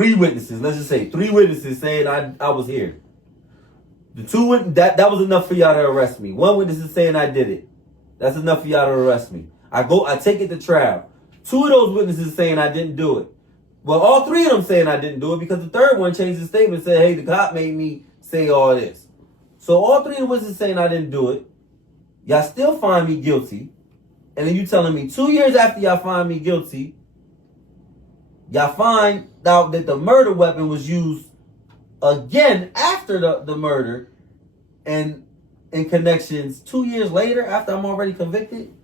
3 witnesses, let's just say 3 witnesses saying I was here. The 2 witnesses, that was enough for y'all to arrest me. 1 witness is saying I did it. That's enough for y'all to arrest me. I take it to trial. 2 of those witnesses saying I didn't do it. Well, all 3 of them saying I didn't do it because the 3rd one changed his statement and said, hey, the cop made me say all this. So all 3 of the witnesses saying I didn't do it. Y'all still find me guilty. And then you telling me 2 years after y'all find me guilty, y'all find out that the murder weapon was used again after the murder and in connections 2 years later after I'm already convicted,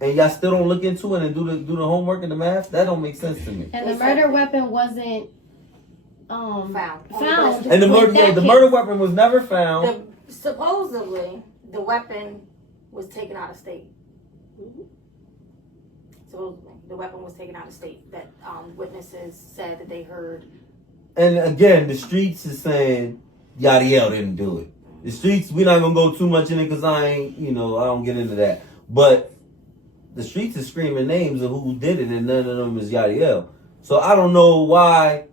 and y'all still don't look into it and do the homework and the math. That don't make sense to me. And the murder weapon wasn't found. And the murder weapon was never found. Supposedly the weapon was taken out of state. Supposedly the weapon was taken out of state. That witnesses said that they heard. And again, the streets is saying Yadiel didn't do it. The streets, we're not gonna go too much in it because I don't get into that. But the streets is screaming names of who did it, and none of them is Yadiel. So I don't know why.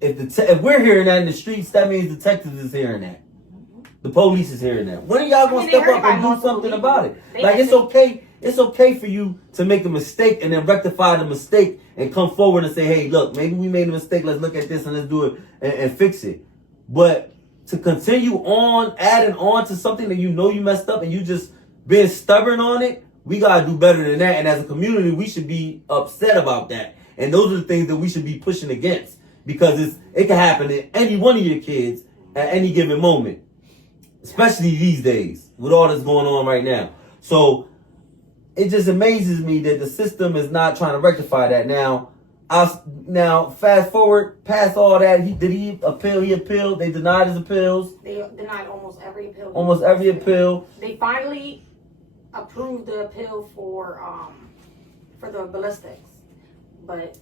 If we're hearing that in the streets, that means detectives is hearing that. The police is hearing that. When are y'all gonna step up and do something about it? Like, it's okay. It's okay for you to make a mistake and then rectify the mistake and come forward and say, hey, look, maybe we made a mistake. Let's look at this and let's do it and fix it. But to continue on, adding on to something that you know you messed up and you just being stubborn on it, we got to do better than that. And as a community, we should be upset about that. And those are the things that we should be pushing against, because it can happen to any one of your kids at any given moment, especially these days with all that's going on right now. So it just amazes me that the system is not trying to rectify that. Now, fast forward past all that, did he appeal? He appealed. They denied his appeals. They denied almost every appeal. Almost every appeal. They finally approved the appeal for the ballistics, but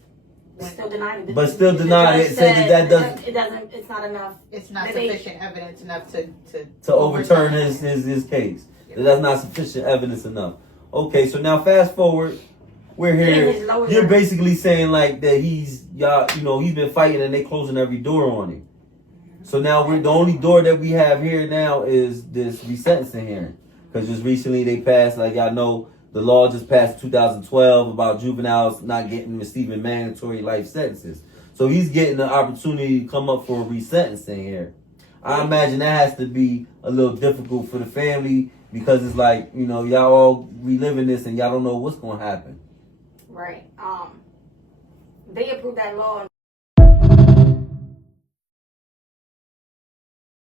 still denied it. But still denied it. Said that doesn't. It doesn't. It's not enough. It's not sufficient evidence enough to overturn his case. Yeah. That's not sufficient evidence enough. Okay, so now fast forward, we're here. You're basically saying like that he's been fighting and they closing every door on him. So now the only door that we have here now is this resentencing hearing, because just recently they passed, like y'all know, the law just passed in 2012 about juveniles not receiving mandatory life sentences. So he's getting the opportunity to come up for a resentencing here. I imagine that has to be a little difficult for the family, because it's like, y'all all reliving this and y'all don't know what's going to happen. Right. They approved that law